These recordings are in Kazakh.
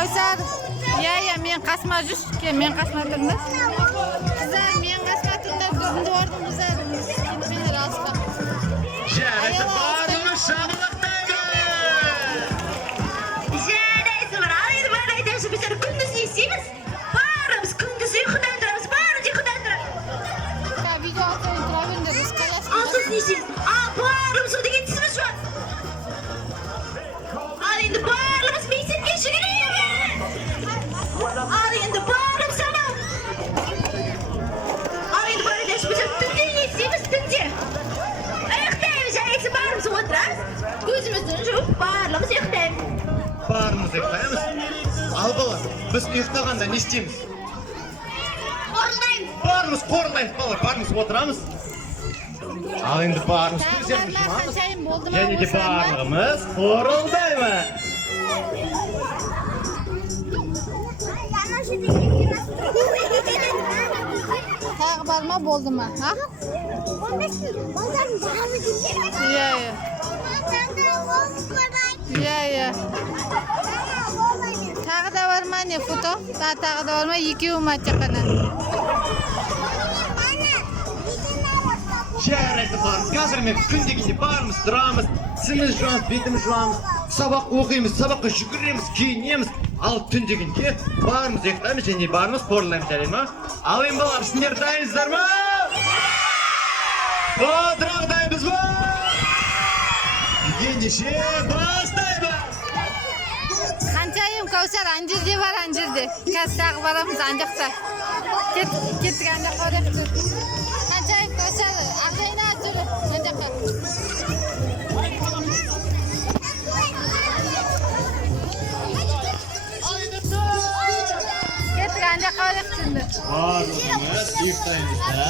Kausar. Ya men qasma жүз. Мен qasma turmiz. Qizlar men qasma turlar. Ko'rindi bordim qizlar. Meni rostqa. Жарайды барлығымыз шабылақтаймыз. Жарайды, ал енді бәрі айтамыз, біздер күндіз не істейміз? Барымыз күндіз ұйқыдан тұрамыз, барымыз ұйқыдан тұрамыз. Видео атайын тұра беріңдер, қаласыз. Ал сіз не істейміз? Барымыз о деген түсіміз жоқ. Ал енді барлығымыз мектепке жүгіреміз. Ал енді барымыз амал. Ал енді бәрі айтамыз, біздер түнде не істейміз? Түнде ұйықтаймыз, жарайды, барымыз отырамыз. Көзімізді жұмып, барлығымыз ұйықтаймыз. Барымыз ұйықтаймыз. Ал балалар, біз ұйықтағанда не істейміз? Қорылдаймыз. Барымыз қорылдаймыз балалар, барымыз отырамыз. Ал енді барымыз көздеріміз жұмамыз. Қаншайым болды ма? Және де барлығымыз қорылдаймыз. Тағы бар ма, болды ма? Иә. Тағы да бар ма, не фото? Тағы да бар ма, екеуі ма тек қана? Жарайды барымыз. Қазір мен күндегенде барымыз, тұрамыз, тісіміз жуамыз, бетіміз жуамыз, сабақ оқимыз, сабаққа жүгіреміз, киінеміз. Ал түндегенде барымыз ұйықтаймыз және барымыз қорылдаймыз, жарайды ма? Ал енді балалар, сіздер дайынсыздар ма? Отырақтаймыз ба? Ендеше бастаймыз. Қаншайым Каусар, анжерде бар, анжерде. Қазір тағы барамыз, анжақта. Кеттік анжаққа барайық. Қаншайым Каусар, ағайына жүрі, анжаққа. Кеттік анжаққа барайық şimdi. Барлығымыз ұйықтаймыз да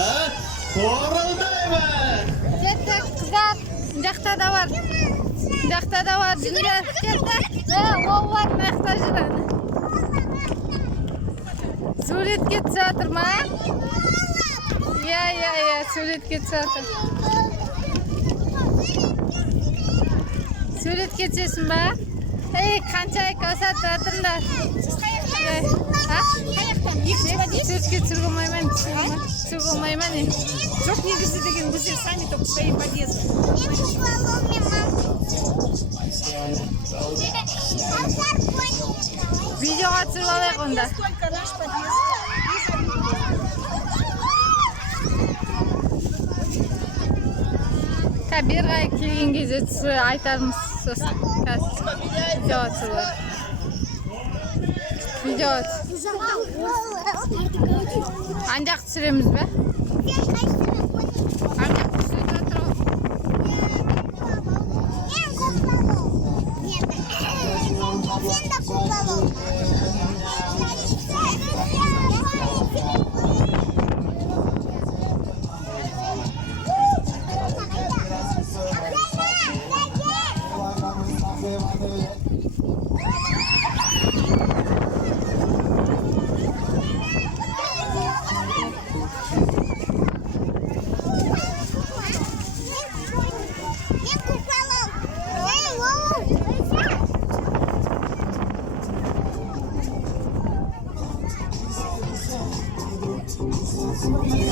қорылдаймыз. Кеттік, қыздар. Жақта да бар. Жақта да бар. Жүріңдер. Кеттік. Ол бар, маяқта жүреді. Суретке түсіп жатыр ма? Иә, суретке түсіп жатыр. Суретке түсесің ба? Қаншай Каусар тұрыңдар. Суретке түсіруге болмай ма? Түсіруге болмай ма не? Жоқ, негізі деген біздер сами только свои подъезды. Видеоға түсіріп алайық онда. Только наш подъезд. Кабирға келген кезде түсі айтармыз сосын. Видеоға түсіріп алайық. Видеоға түсіріп. Анжақ түсіреміз бе? Анжақ түсіріп жатыр ғой.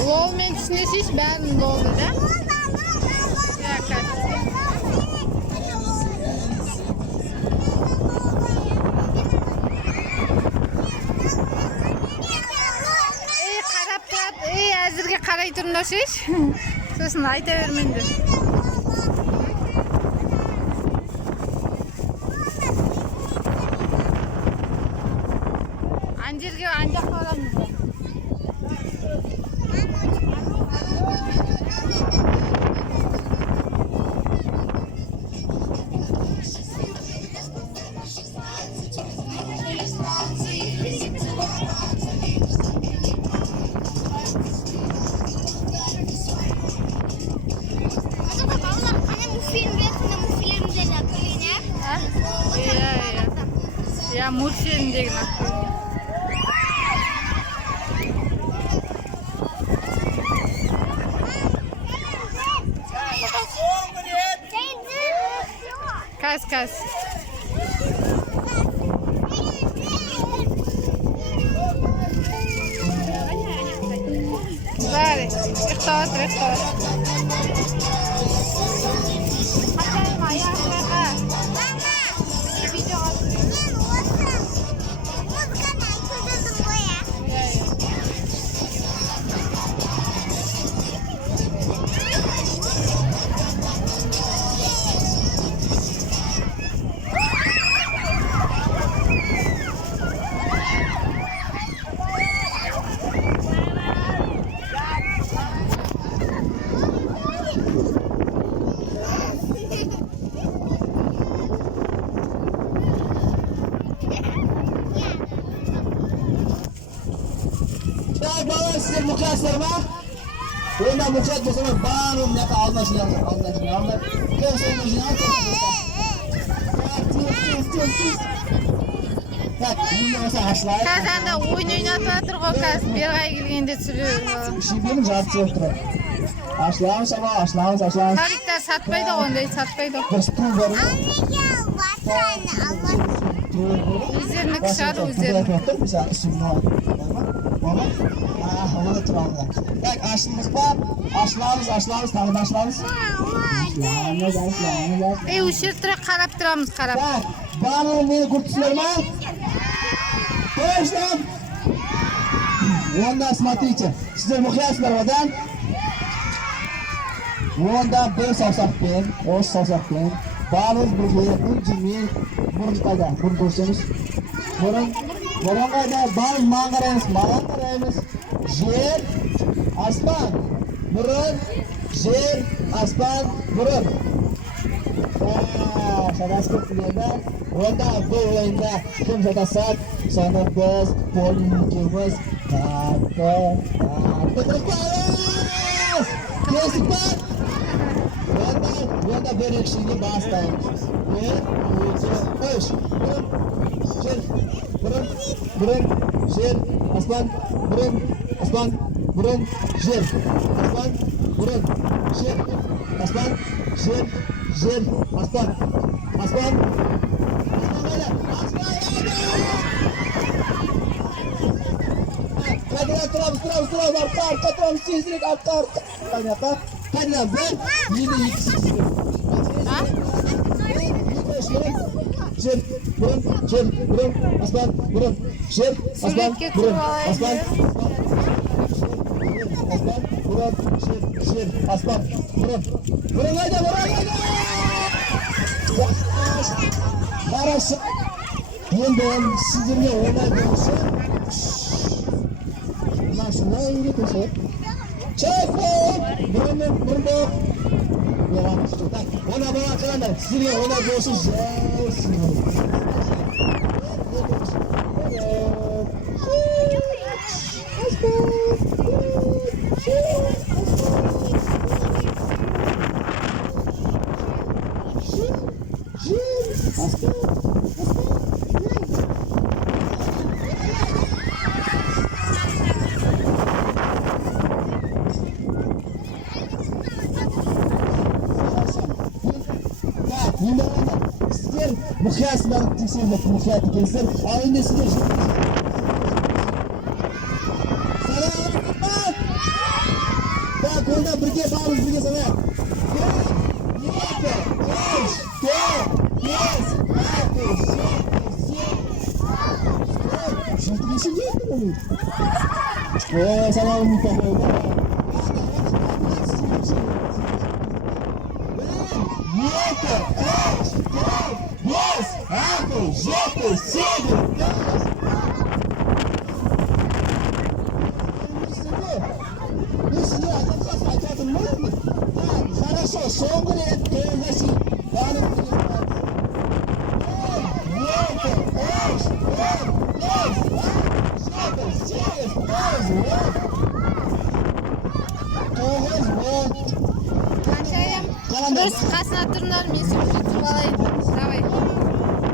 Lolмен түсінесіз, бәрін лолды, да? Қарап тұрады, әзірге қарай тұрыңдар шеш. Сосын айта бермеңдер. Анжерге анжақ барамыз. Ya murşin деген аты. Каз. жатыр экспо. Ханчайым аяқ байқа. Видеоға Balалы sizler muhtaçlar mı? Onda muhtaç olsanız bağırın ne kadar anlaşılan. Görsen anlaşılan. Tak, bunu olsa haşlayın. Қазанда ойын ойнатып жатыр ғой, қазір берғай келгенде түсіріп. Şimdi жарты отырып. Haşlayın sabah, haşlayın. Тарихтар сатпайды ғой, ондай сатпайды. Bir stol var mı? Өздерінікі шығады, өздерінікі. Mesela isimli var. Baba. Havada turağında. Tak, açtınız bak. Açlarız, tanrı başlarız. Осы жерде қарап тұрамыз, қарап. Так, bağırın beni kurtuşlar mı? Koştum. Onda смотрите, sizler muhiyaslar odan. Onda bir savsakpen, o savsakpen. Bağırız buraya, bu cimil, burun kayda, burun koşsanız. Burun kayda, bağırın mağan karayımız. Yer, aslan, burun, yer, aslan, burun. Şadas köprülerden, onda bu oyunda kim satasak, sonra biz, poni ikimiz, kestik bak! Onda bir ekşiğini bastayız. Bir, üç, burun, yer, aslan, burun, yer, aslan, burun, yer, aslan, yer, aslan. Turabız, arka turabız, sizlik, arka. Hadi lan ben, yine ikisi. Yer, burun, aslan, burun, yer, aslan, burun, aslan. Aslan, burun, yer, aslan, burun. Burun hayda. Karası. Yeniden sizlerle oynay olsa. Şuna öyle olsa. Çek! Burun. Yalan işte. Ona bana kalanlar. Sizlerle oynay olsa. Sizler muhiyaslarını tekserlik, muhiyat ekenizler. Aynı sizler. Selam. Bak onda birge bağırız birge sana. Şartı geçin değil mi? Sana mükemmel. Хорошо, соңғы рет көңілдесін. Қаншайым, дұрыс қасына тұрыңдар, мен сені тұрып алайын. Давай.